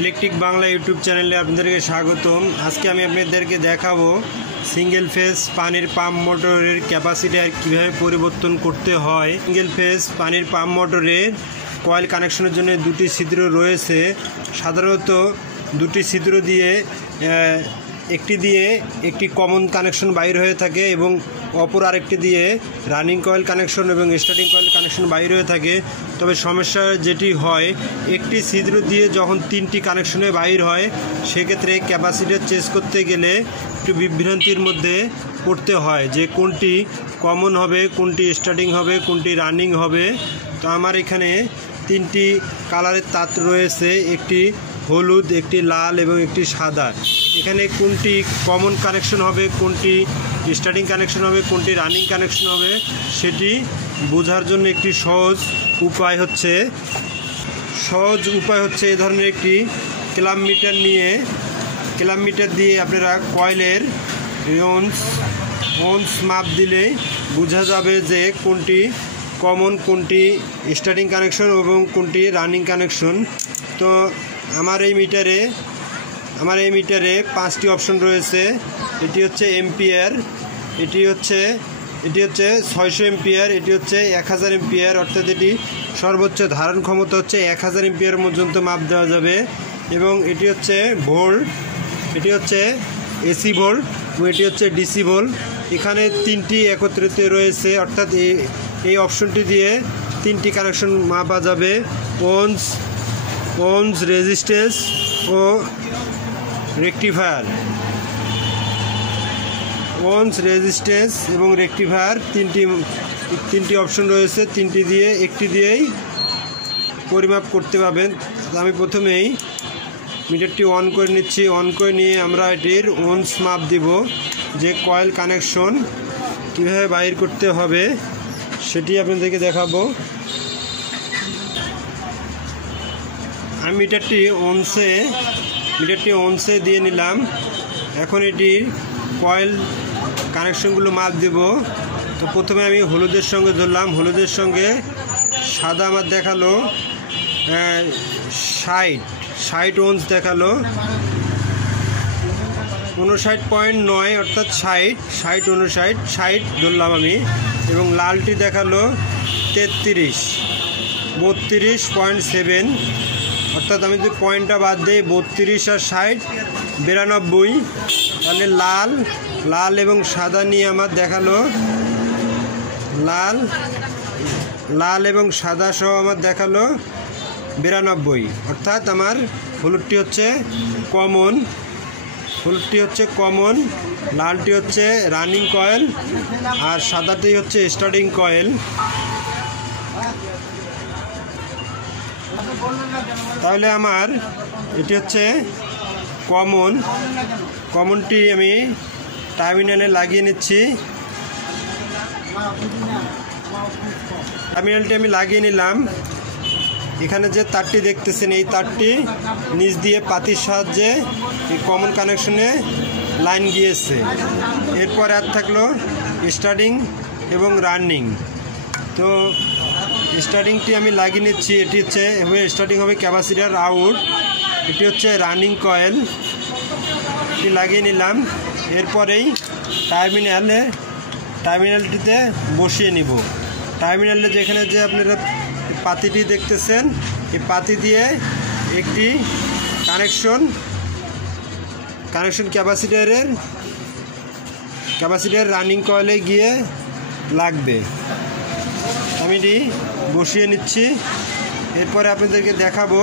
Electric Bangla YouTube চ্যানেলে আপনাদেরকে স্বাগতম। আজকে আমি আপনাদেরকে দেখাবো সিঙ্গেল ফেজ পানির পাম্প মোটরের ক্যাপাসিটার কিভাবে পরিবর্তন করতে হয়। সিঙ্গেল ফেজ পানির পাম্প মোটরের কয়েল কানেকশনের জন্য দুটি ছিদ্র রয়েছে। সাধারণত দুটি ছিদ্র দিয়ে একটি কমন কানেকশন বাইর হয়ে থাকে এবং অপর আরেকটি দিয়ে রানিং কয়েল কানেকশন এবং স্টার্টিং কয়েল কানেকশন বাইর হয়ে থাকে। তবে সমস্যা যেটি হয়, একটি ছিদ্র দিয়ে যখন তিনটি কানেকশনে বাইর হয় সেক্ষেত্রে ক্যাপাসিটার চেঞ্জ করতে গেলে একটু বিভ্রান্তির মধ্যে পড়তে হয় যে কোনটি কমন হবে, কোনটি স্টার্টিং হবে, কোনটি রানিং হবে। তো আমার এখানে তিনটি কালারের তার রয়েছে, একটি হলুদ, একটি লাল এবং একটি সাদা। এখানে কোনটি কমন কানেকশন হবে, কোনটি স্টার্টিং কানেকশন হবে, কোনটি রানিং কানেকশন হবে সেটি বোঝার জন্য একটি সহজ উপায় হচ্ছে এই ধরনের একটি ক্লাম মিটার দিয়ে আপনারা কয়েলের ওন্স মাপ দিলে বোঝা যাবে যে কোনটি কমন, কোনটি স্টার্টিং কানেকশন এবং কোনটি রানিং কানেকশন। তো আমার এই মিটারে 5টি অপশন রয়েছে। এটি হচ্ছে এম্পিয়ার, এটি হচ্ছে 600 এম্পিয়ার, এটি হচ্ছে 1000 এম্পিয়ার, অর্থাৎ এটি সর্বোচ্চ ধারণ ক্ষমতা হচ্ছে 1000 এম্পিয়ার পর্যন্ত মাপ দেওয়া যাবে। এবং এটি হচ্ছে ভোল্ট, এটি হচ্ছে এসি ভোল্ট এবং এটি হচ্ছে ডিসি ভোল্ট। এখানে তিনটি একত্রিত রয়েছে, অর্থাৎ এই অপশনটি দিয়ে তিনটি কানেকশন মাপা যাবে: ওহমস, রেজিস্ট্যান্স ও রেকটিফায়ার। ওহমস, রেজিস্ট্যান্স এবং রেকটিফায়ার তিনটি অপশন রয়েছে, একটি দিয়েই পরিমাপ করতে পারবেন। আমি প্রথমেই মিটারটি অন করে নিচ্ছি। অন করে নিয়ে আমরা এটির ওহমস মাপ দিব, যে কয়েল কানেকশন কীভাবে বাইর করতে হবে সেটি আপনাদেরকে দেখাবো। আমি মিটারটি ওহমসে দিয়ে নিলাম। এখন এটি কয়েল কানেকশনগুলো মাপ দেব। তো প্রথমে আমি হলুদের সঙ্গে ধরলাম, হলুদের সঙ্গে সাদা আমার দেখালো 60 ওহমস দেখালো, 59.9 অর্থাৎ 60 ধরলাম আমি। এবং লালটি দেখালো 32.7 অর্থাৎ আমি যদি পয়েন্টটা বাদ দিই 32 আর 60 92, তাহলে লাল এবং সাদা নিয়ে আমার দেখালো লাল এবং সাদা সহ আমার দেখালো 92, অর্থাৎ আমার হলুদটি হচ্ছে কমন, লালটি হচ্ছে রানিং কয়েল আর সাদাটি হচ্ছে স্টার্টিং কয়েল। তাহলে আমার এটি হচ্ছে কমনটি আমি টার্মিনালে লাগিয়ে নিচ্ছি। টার্মিনালটি আমি লাগিয়ে নিলাম। এখানে যে তারটি দেখতেছেন, এই তারটি নিচ দিয়ে পাতির সাহায্যে এই কমন কানেকশনে লাইন গিয়েছে। এরপর আর থাকলো স্টার্টিং এবং রানিং। তো স্টার্টিংটি আমি লাগিয়ে নিচ্ছি। এটি হচ্ছে স্টার্টিং হবে ক্যাপাসিটার আউট, এটি হচ্ছে রানিং কয়েল, এটি লাগিয়ে নিলাম। এরপরেই টার্মিনালটিতে বসিয়ে নিব। টার্মিনালে যেখানে যে আপনারা পাতিটি দেখতেছেন, এই পাতি দিয়ে একটি কানেকশন ক্যাপাসিটারের রানিং কয়েলে গিয়ে লাগবে। আমি এটি বসিয়ে নিচ্ছি। এরপরে আপনাদেরকে দেখাবো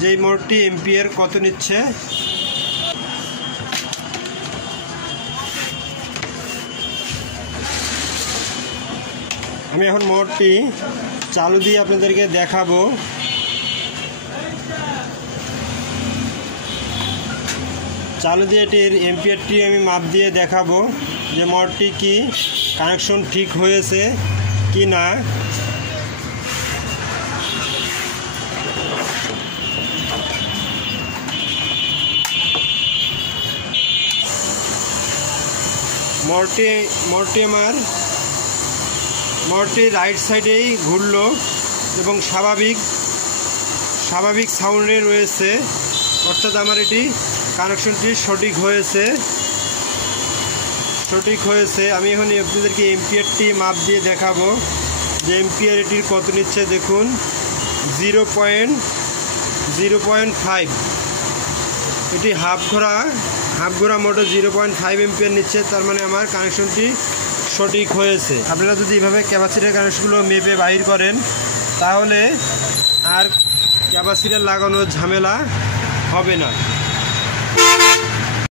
যে এই মোটরটি এম্পিয়ার কত নিচ্ছে। আমি এখন মোটরটি চালু দিয়ে আপনাদেরকে দেখাবো। চালু দিয়ে এটির এম্পিয়ারটি আমি মাপ দিয়ে দেখাবো যে মোটরটি কি কানেকশন ঠিক হয়েছে কি না। মোটরটি রাইট সাইডেই ঘুরলো এবং স্বাভাবিক সাউন্ডে রয়েছে। অর্থাৎ আমার এটি কানেকশনটি সঠিক হয়েছে। আমি এখন আপনাদেরকে এম্পিয়ারটি মাপ দিয়ে দেখাবো যে এম্পিয়ার এটির কত নিচ্ছে। দেখুন 0.5, এটি হাফ ঘোরা মোটর 0.5 এম্পিয়ার নিচ্ছে। তার মানে আমার কানেকশনটি সঠিক হয়েছে। আপনারা যদি এভাবে ক্যাপাসিটর কানেকশনগুলো মেপে বাইর করেন তাহলে আর ক্যাপাসিটর লাগানোর ঝামেলা হবে না।